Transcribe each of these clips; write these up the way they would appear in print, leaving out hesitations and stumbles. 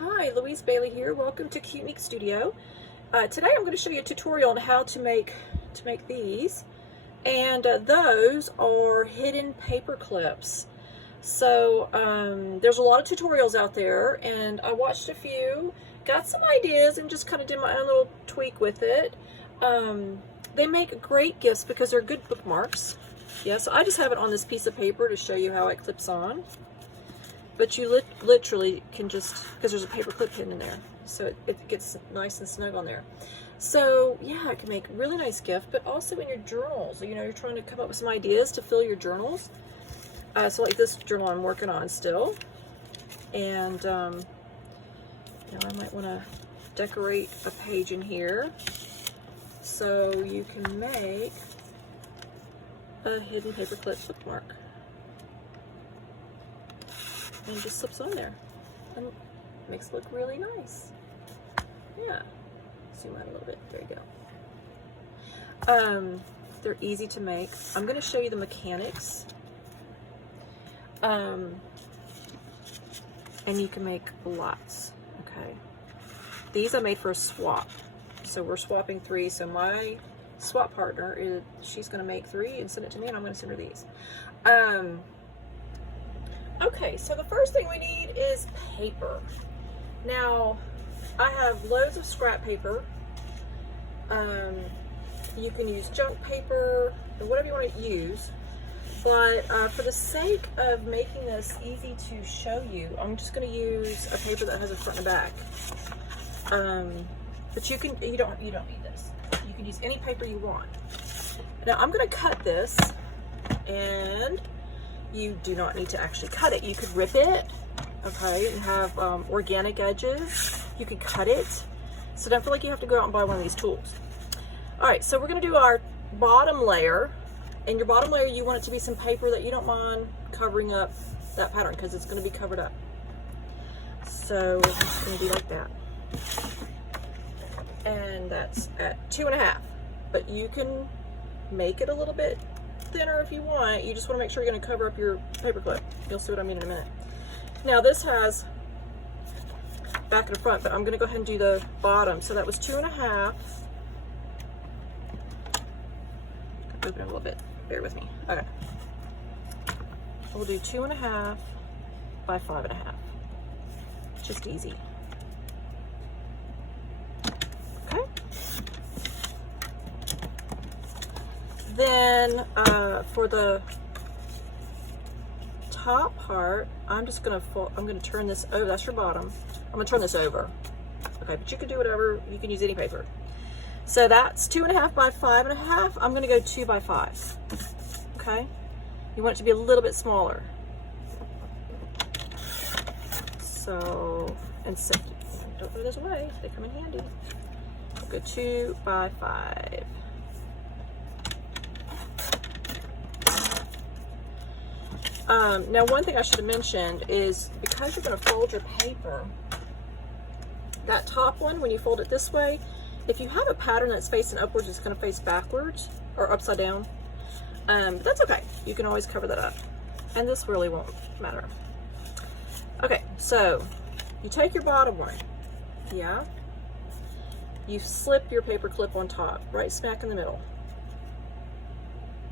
Hi, Louise Bailey here. Welcome to Cuteneek Studio. Today I'm going to show you a tutorial on how to make these, and those are hidden paper clips. So there's a lot of tutorials out there, and I watched a few, got some ideas, and just kind of did my own little tweak with it. They make great gifts because they're good bookmarks. Yeah, so I just have it on this piece of paper to show you how it clips on. But you literally can just, because there's a paper clip hidden in there, so it gets nice and snug on there. So yeah, it can make a really nice gift, but also in your journals. You know, you're trying to come up with some ideas to fill your journals. So like this journal I'm working on still, and you know, I might want to decorate a page in here, so you can make a hidden paperclip bookmark. And it just slips on there and makes it look really nice. Yeah, zoom out a little bit. There you go. They're easy to make. I'm going to show you the mechanics, and you can make lots. Okay, these I made for a swap, so we're swapping 3. So my swap partner she's going to make 3 and send it to me, and I'm going to send her these. Okay, so the first thing we need is paper. Now, I have loads of scrap paper. You can use junk paper or whatever you want to use. But for the sake of making this easy to show you, I'm just going to use a paper that has a front and a back. But you don't need this. You can use any paper you want. Now, I'm going to cut this, and you do not need to actually cut it. You could rip it, okay? You have organic edges. You could cut it. So don't feel like you have to go out and buy one of these tools. All right, so we're gonna do our bottom layer. And your bottom layer, you want it to be some paper that you don't mind covering up that pattern, because it's gonna be covered up. So it's gonna be like that. And that's at 2.5. But you can make it a little bit thinner if you want. You just want to make sure you're going to cover up your paper clip. You'll see what I mean in a minute. Now this has back and front, but I'm going to go ahead and do the bottom. So that was 2.5. Open it a little bit. Bear with me. Okay. We'll do 2.5 by 5.5. Just easy. Okay. Then for the top part, I'm gonna turn this over. That's your bottom. I'm gonna turn this over. Okay, but you can do whatever. You can use any paper. So that's 2.5 by 5.5. I'm gonna go 2 by 5. Okay. You want it to be a little bit smaller. So, and so, don't throw those away. They come in handy. I'll go 2 by 5. Now one thing I should have mentioned is, because you're going to fold your paper, that top one, when you fold it this way, if you have a pattern that's facing upwards, it's going to face backwards or upside down. But that's okay. You can always cover that up. And this really won't matter. Okay, so you take your bottom one. Yeah. You slip your paper clip on top, right smack in the middle.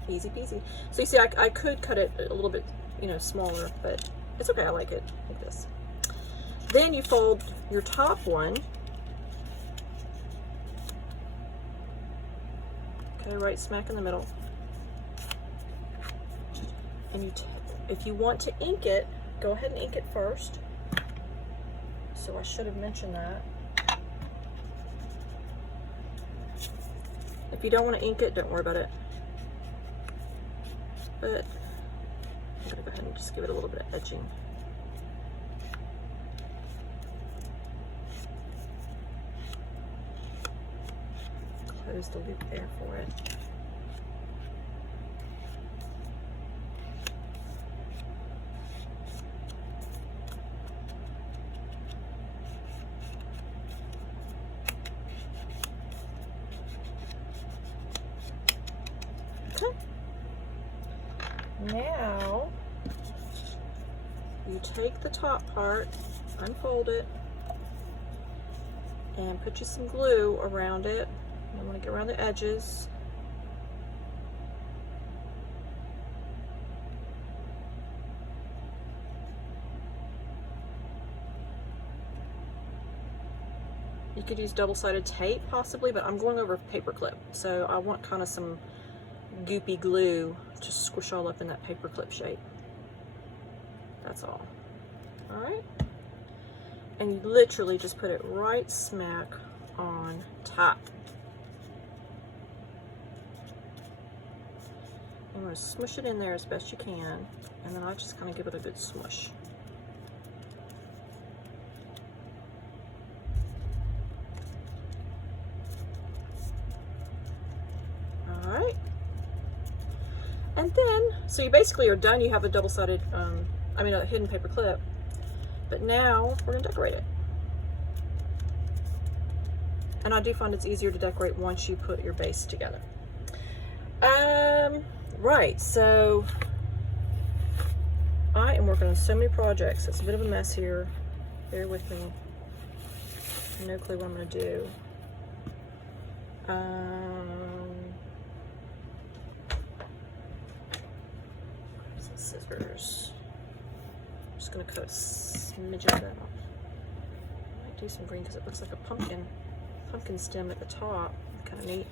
Easy peasy. So you see, I could cut it a little bit, you know, smaller, but it's okay. I like it like this. Then you fold your top one. Okay, right smack in the middle. And if you want to ink it, go ahead and ink it first. So I should have mentioned that. If you don't want to ink it, don't worry about it. But I'm going to go ahead and just give it a little bit of edging. Close the loop there for it. Okay. Now, you take the top part, unfold it, and put you some glue around it. I want to get around the edges. You could use double-sided tape possibly, but I'm going over paper clip, so I want kind of some goopy glue to squish all up in that paper clip shape. That's all. All right, and you literally just put it right smack on top. I'm going to smush it in there as best you can, and then I just kind of give it a good smush. All right, and then, so you basically are done. You have a double-sided, a hidden paper clip, but now we're going to decorate it. And I do find it's easier to decorate once you put your base together. Right, so I am working on so many projects. It's a bit of a mess here. Bear with me. No clue what I'm going to do. Some scissors. I'm just going to cut a smidgen of that off. I might do some green because it looks like a pumpkin stem at the top. Kind of neat.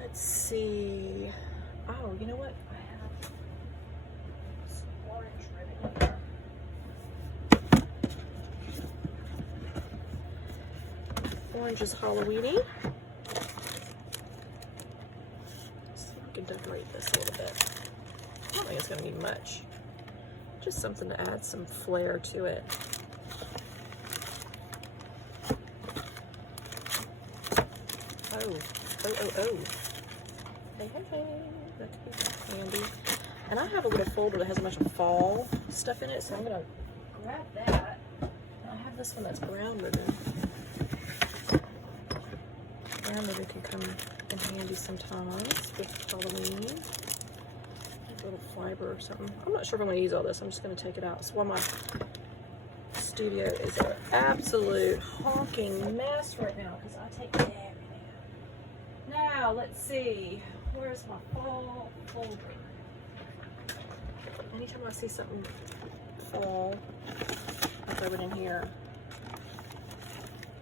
Let's see. Oh, you know what? I have some orange ribbon here. Orange is Halloweeny. Let's see if we can decorate this a little bit. I don't think it's going to need much. Just something to add some flair to it. Oh. Hey. That could be handy. And I have a little folder that has a bunch of fall stuff in it, so I'm going to grab that. And I have this one that's brown ribbon. Brown ribbon can come in handy sometimes with Halloween. A little fiber or something. I'm not sure if I'm going to use all this. I'm just going to take it out. So while my studio is an absolute honking mess right now because I take everything out. Now, let's see. Where's my fall folder? Anytime I see something fall, I throw it in here.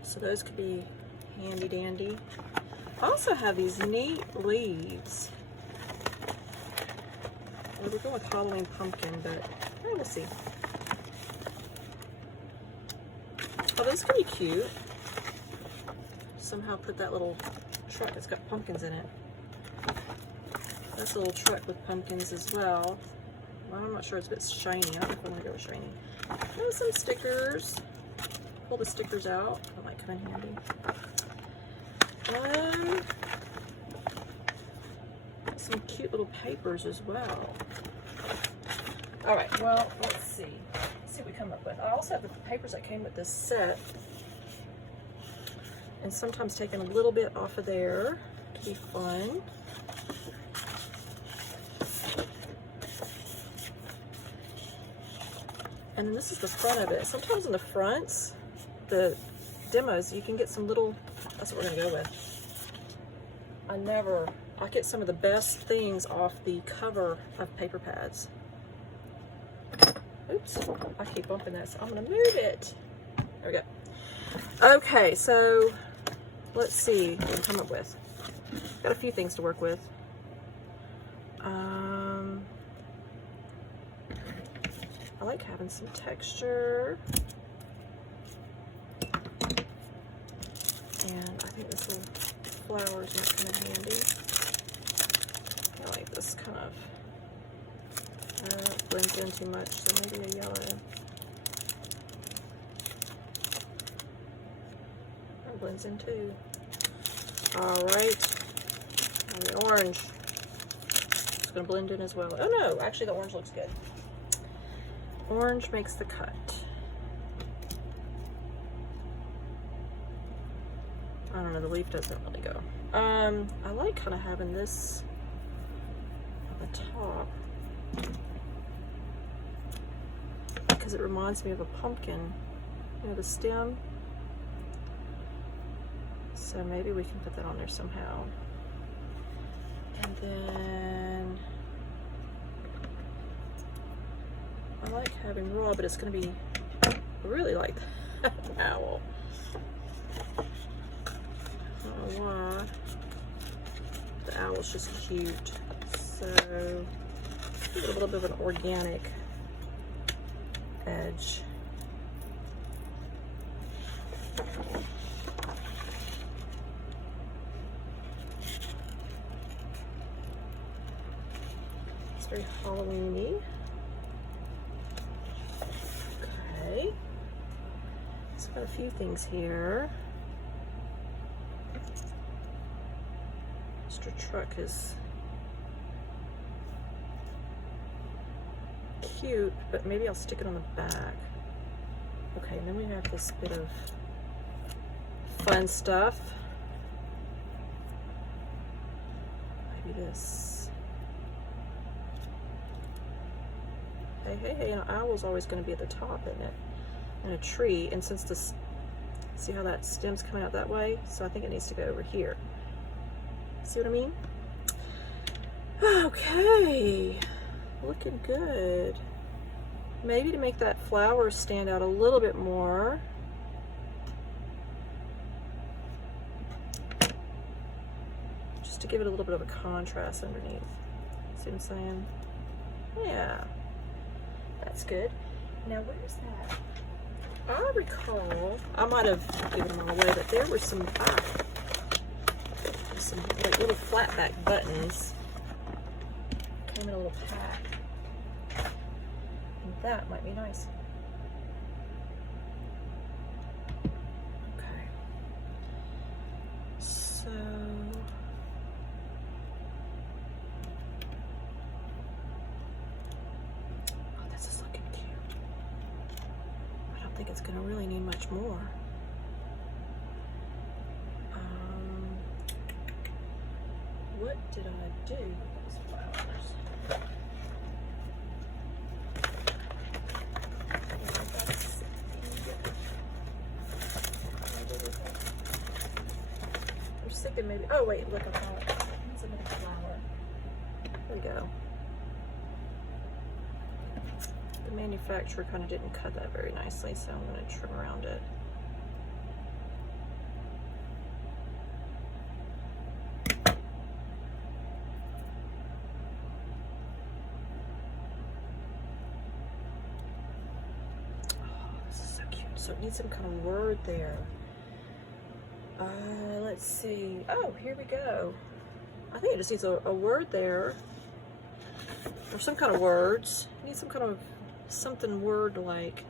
So those could be handy dandy. I also have these neat leaves. Well, we're going with Halloween pumpkin, but we'll see. Oh, those could be cute. Somehow put that little truck that's got pumpkins in it. That's a little truck with pumpkins as well. I'm not sure, it's a bit shiny. I don't know if I want to go with shiny. And some stickers. Pull the stickers out. That might come in handy. Some cute little papers as well. Alright, well, let's see. Let's see what we come up with. I also have the papers that came with this set. And sometimes taking a little bit off of there to be fun. And then this is the front of it. Sometimes in the fronts, the demos, you can get some little, that's what we're gonna go with. I get some of the best things off the cover of paper pads. Oops, I keep bumping that, so I'm gonna move it. There we go. Okay, so let's see what we come up with. Got a few things to work with. I like having some texture. And I think this little flowers might come in handy. I like this kind of, blends in too much, so maybe a yellow. That blends in too. Alright. And the orange. It's going to blend in as well. Oh no, actually the orange looks good. Orange makes the cut. I don't know, the leaf doesn't really go. I like kind of having this on the top. because it reminds me of a pumpkin, you know, the stem. So maybe we can put that on there somehow. And then I like having raw, but it's going to be, I really like that owl. I don't know why. The owl's just cute. So give it a little bit of an organic edge. It's very Halloween-y. Okay. It's got a few things here. Mr. Truck is cute, but maybe I'll stick it on the back. Okay, and then we have this bit of fun stuff. Maybe this. Hey, an owl's always going to be at the top, isn't it? And a tree, and since this, see how that stem's coming out that way? So I think it needs to go over here. See what I mean? Okay, looking good. Maybe to make that flower stand out a little bit more. Just to give it a little bit of a contrast underneath. See what I'm saying? Yeah, that's good. Now where's that? I recall, I might have given them all away, but there were some like little flat back buttons. Came in a little pack. And that might be nice. Okay. So oh, this is looking cute. I don't think it's gonna really need much more. What did I do with those flowers? I was thinking maybe, oh wait, look, I found it. It's another flower. There we go. The manufacturer kind of didn't cut that very nicely, so I'm going to trim around it. So it needs some kind of word there. Let's see. Oh, here we go. I think it just needs a word there. Or some kind of words. It needs some kind of something word-like.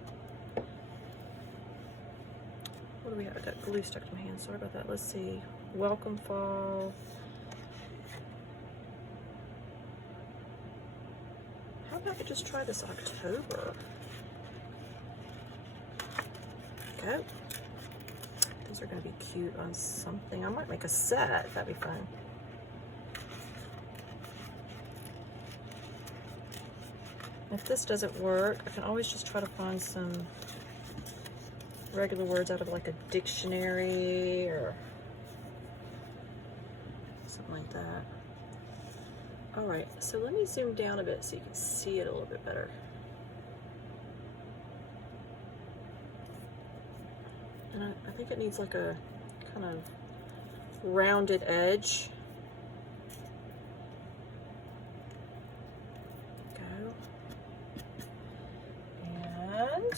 What do we have? I got glue stuck in my hand. Sorry about that. Let's see. Welcome fall. How about I just try this October? Okay. These are going to be cute on something. I might make a set. That'd be fun. If this doesn't work, I can always just try to find some regular words out of like a dictionary or something like that. All right, so let me zoom down a bit so you can see it a little bit better. And I think it needs like a kind of rounded edge. Go. And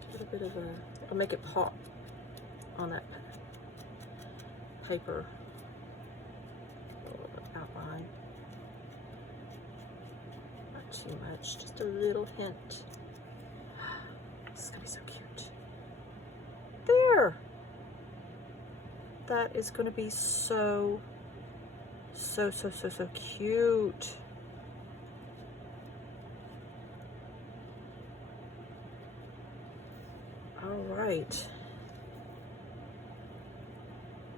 a little bit of a, I'll make it pop on that paper. A little bit of outline. Not too much, just a little hint. This is gonna be so cute. There! That is gonna be so cute. All right.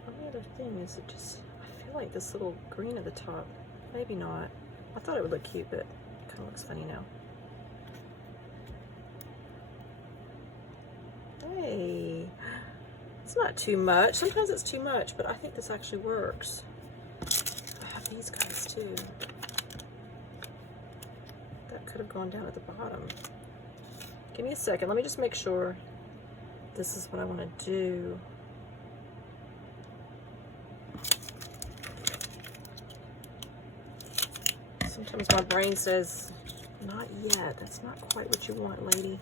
Only other thing is it just, I feel like this little green at the top. Maybe not. I thought it would look cute, but it kind of looks funny now. Hey, it's not too much. Sometimes it's too much, but I think this actually works. I have these guys too. That could have gone down at the bottom. Give me a second. Let me just make sure this is what I want to do. Sometimes my brain says, not yet. That's not quite what you want, lady.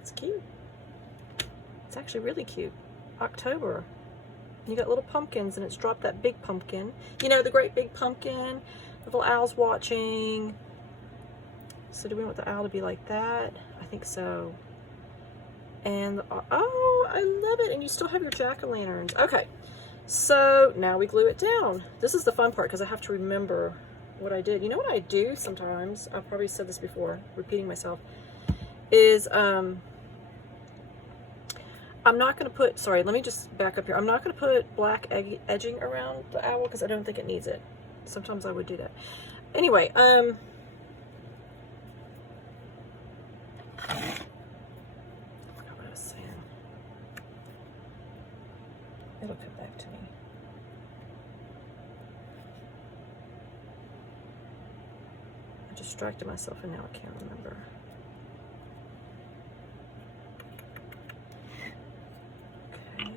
It's cute. It's actually really cute. October. You got little pumpkins, and it's dropped that big pumpkin. You know, the great big pumpkin. Little owl's watching. So do we want the owl to be like that? I think so. And, oh, I love it. And you still have your jack-o'-lanterns. Okay, so now we glue it down. This is the fun part because I have to remember what I did. You know what I do sometimes? I've probably said this before, repeating myself, is I'm not going to put, sorry, let me just back up here. I'm not going to put black edging around the owl because I don't think it needs it. Sometimes I would do that. Anyway, it'll come back to me. I distracted myself and now I can't remember. Okay.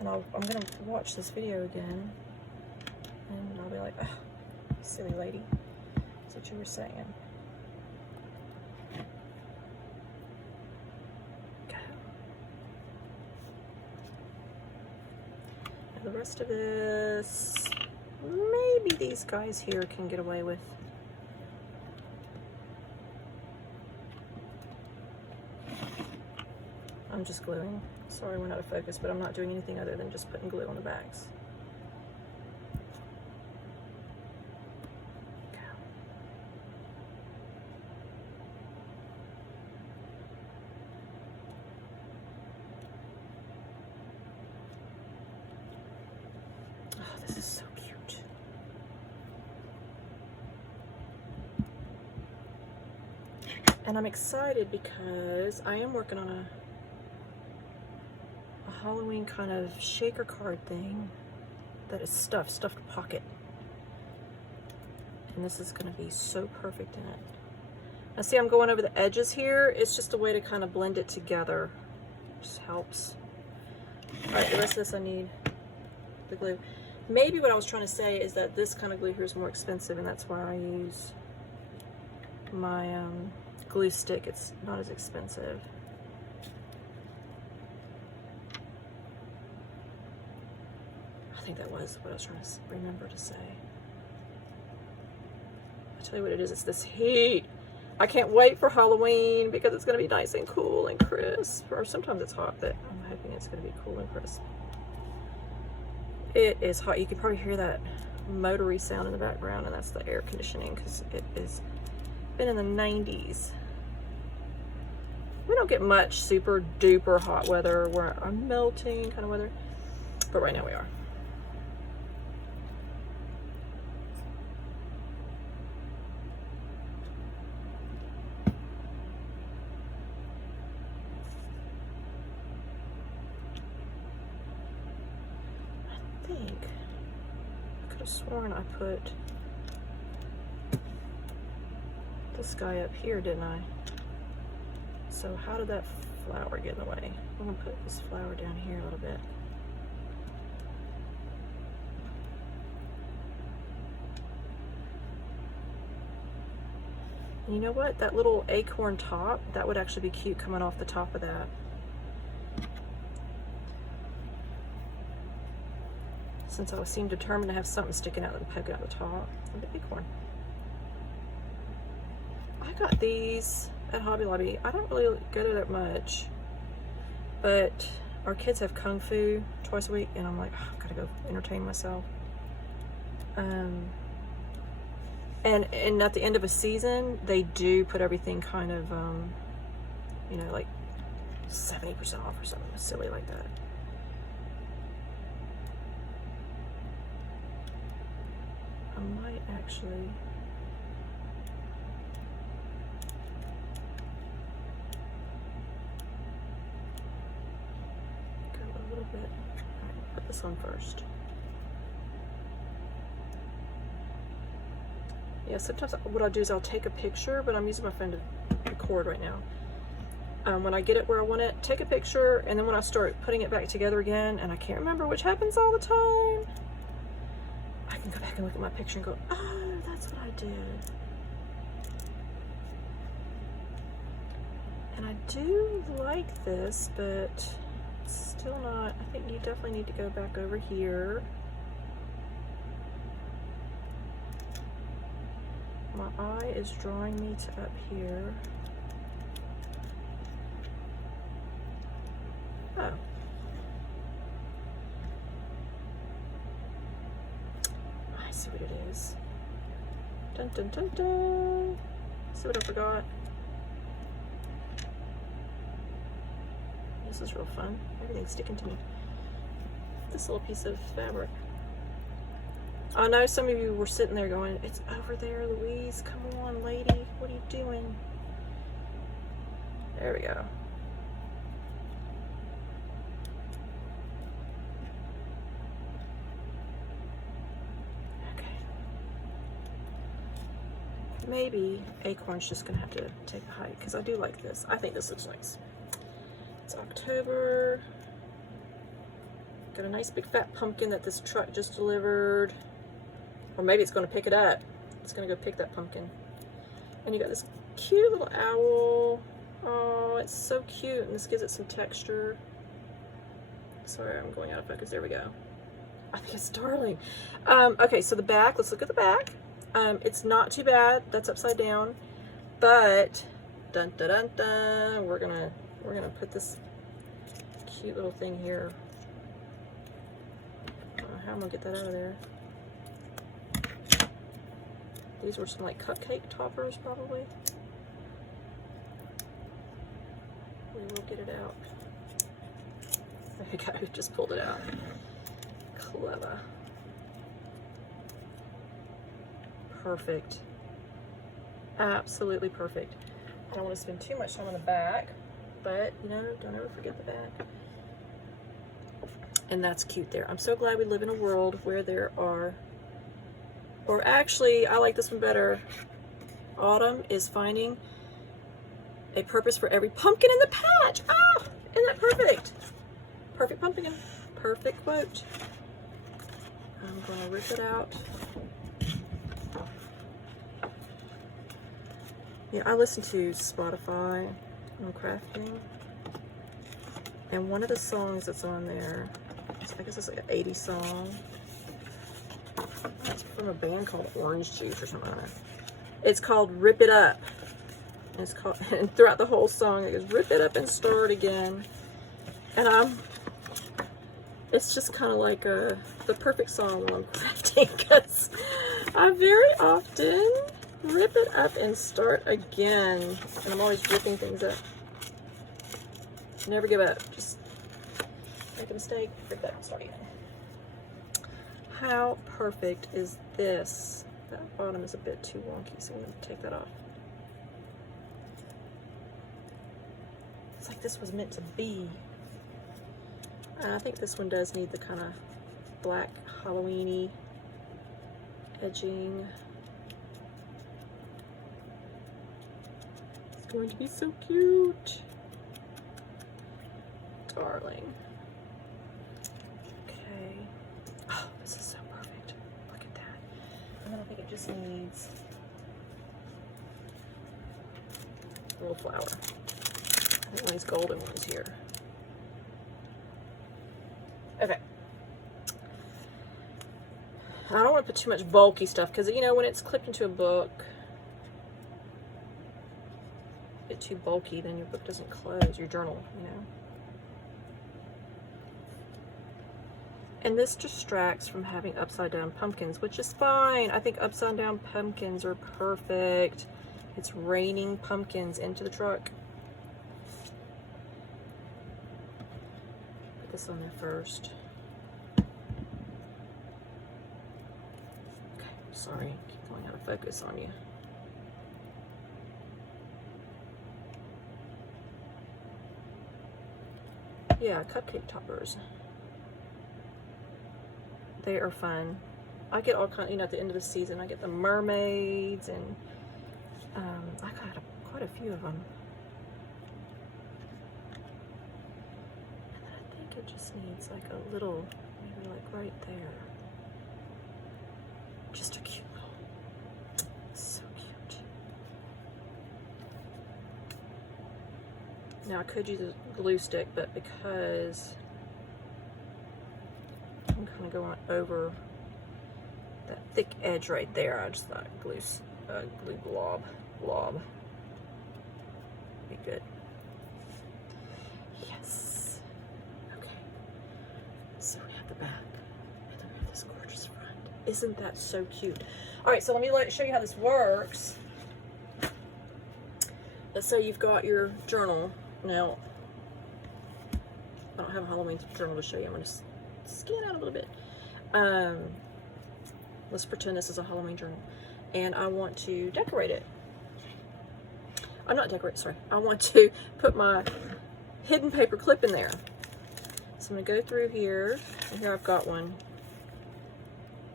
And I'm gonna watch this video again and I'll be like, oh, silly lady. That's what you were saying. The rest of this, maybe these guys here can get away with. I'm just gluing. Sorry, we're not a focus, but I'm not doing anything other than just putting glue on the backs. This is so cute. And I'm excited because I am working on a Halloween kind of shaker card thing that is stuffed pocket. And this is going to be so perfect in it. Now see, I'm going over the edges here. It's just a way to kind of blend it together. Just helps. All right, the rest of this I need the glue. Maybe what I was trying to say is that this kind of glue here is more expensive, and that's why I use my glue stick. It's not as expensive. I think that was what I was trying to remember to say. I'll tell you what it is. It's this heat. I can't wait for Halloween because it's going to be nice and cool and crisp. Or sometimes it's hot, but I'm hoping it's going to be cool and crisp. It is hot. You can probably hear that motory sound in the background, and that's the air conditioning because it has been in the 90s. We don't get much super duper hot weather where I'm melting kind of weather, but right now we are. I could have sworn I put this guy up here, didn't I? So how did that flower get in the way? I'm gonna put this flower down here a little bit. And you know what? That little acorn top, that would actually be cute coming off the top of that. Since I seem determined to have something sticking out and poking out the top of the acorn. I got these at Hobby Lobby. I don't really go there that much, but our kids have Kung Fu twice a week, and I'm like, oh, I've got to go entertain myself. And at the end of a season, they do put everything kind of, you know, like 70% off or something silly like that. I might actually... go a little bit. All right, put this on first. Yeah, sometimes what I'll do is I'll take a picture, but I'm using my phone to record right now. When I get it where I want it, take a picture, and then when I start putting it back together again, and I can't remember, which happens all the time, I can go back and look at my picture and go, oh, that's what I did. And I do like this, but still not. I think you definitely need to go back over here. My eye is drawing me to up here. Oh. I see what it is. Dun dun dun dun. See what I forgot? This is real fun. Everything's sticking to me. This little piece of fabric. I know some of you were sitting there going, it's over there, Louise. Come on, lady. What are you doing? There we go. Okay. Maybe Acorn's just going to have to take a hike because I do like this. I think this looks nice. It's October. Got a nice big fat pumpkin that this truck just delivered. Or maybe it's going to pick it up. It's going to go pick that pumpkin. And you got this cute little owl. Oh, it's so cute. And this gives it some texture. Sorry, I'm going out of focus. There we go. I think it's darling. Okay, so the back. Let's look at the back. It's not too bad. That's upside down. But dun dun dun dun. We're gonna put this cute little thing here. I don't know how I'm gonna get that out of there. These were some like cupcake toppers, probably. We will get it out. There you go, just pulled it out. Clever. Perfect. Absolutely perfect. I don't want to spend too much time on the back, but you know, don't ever forget the back. And that's cute there. I'm so glad we live in a world where there are, or actually, I like this one better. Autumn is finding a purpose for every pumpkin in the patch. Ah, isn't that perfect? Perfect pumpkin. Perfect quote. I'm gonna rip it out. Yeah, I listen to Spotify on crafting, and one of the songs that's on there, I guess it's like an 80s song. It's from a band called Orange Juice or something like that. It's called Rip It Up. And it's called, and throughout the whole song it goes, rip it up and start again. And it's just kind of like the perfect song while I'm crafting, because I very often rip it up and start again. And I'm always ripping things up. Never give up. Just make a mistake, rip that and start again. How perfect is this? That bottom is a bit too wonky, so I'm going to take that off. It's like this was meant to be. I think this one does need the kind of black Halloween-y edging. It's going to be so cute. Darling. Okay. Oh, this is so perfect. Look at that. And then I think it just needs a little flower. I think one of these golden ones here. Okay. I don't want to put too much bulky stuff because, you know, when it's clipped into a book, a bit too bulky, then your book doesn't close, your journal, you know. And this distracts from having upside down pumpkins, which is fine. I think upside down pumpkins are perfect. It's raining pumpkins into the truck. Put this on there first. Okay, sorry, I keep going out of focus on you. Yeah, cupcake toppers. They are fun. I get all kind of, you know, at the end of the season, I get the mermaids, and I got quite a few of them. And then I think it just needs like a little, maybe like right there. Just a cute little, so cute. Now I could use a glue stick, but because I'm kind of going over that thick edge right there, I just thought glue blob be good. Yes. Okay. So we have the back, and then we have this gorgeous front. Isn't that so cute? All right, so let me show you how this works. Let's say you've got your journal. Now, I don't have a Halloween journal to show you. I'm going to scan out a little bit. Let's pretend this is a Halloween journal, and I want to decorate it. I'm not decorate, sorry. I want to put my hidden paper clip in there. So I'm going to go through here, and here I've got one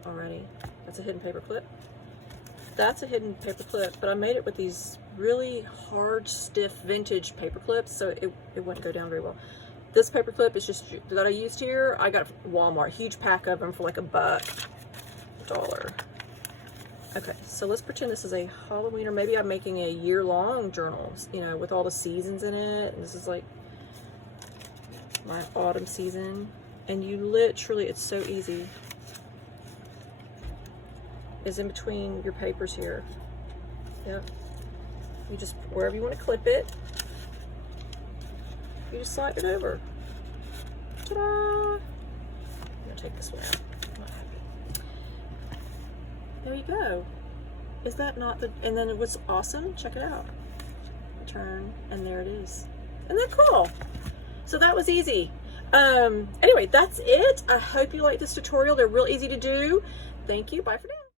already. That's a hidden paper clip. That's a hidden paper clip, but I made it with these really hard, stiff, vintage paper clips, so it wouldn't go down very well. This paper clip is just that I used here. I got from Walmart, huge pack of them for like $1. Okay, so let's pretend this is a Halloween, or maybe I'm making a year-long journal, you know, with all the seasons in it. And this is like my autumn season. And you literally, it's so easy. Is in between your papers here. Yep. You just, wherever you want to clip it, you just slide it over. Ta-da! I'm gonna take this one out. There you go. Is that not the, and then what's awesome, check it out. Turn, and there it is. Isn't that cool? So that was easy. Anyway, that's it. I hope you like this tutorial. They're real easy to do. Thank you. Bye for now.